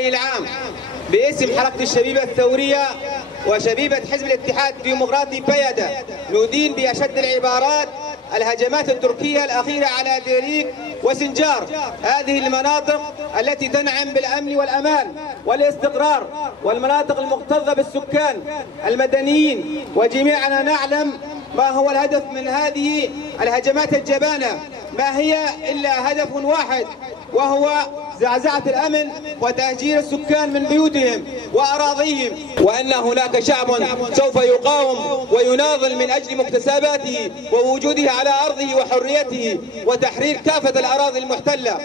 الرأي العام باسم حركة الشبيبة الثورية وشبيبة حزب الاتحاد الديمقراطي بيدة ندين بأشد العبارات الهجمات التركية الأخيرة على ديريك وسنجار، هذه المناطق التي تنعم بالأمن والأمان والاستقرار، والمناطق المكتظة بالسكان المدنيين، وجميعنا نعلم ما هو الهدف من هذه الهجمات الجبانة، ما هي إلا هدف واحد وهو زعزعة الأمن وتهجير السكان من بيوتهم وأراضيهم، وأن هناك شعب سوف يقاوم ويناضل من أجل مكتسباته ووجوده على أرضه وحريته وتحرير كافة الأراضي المحتلة.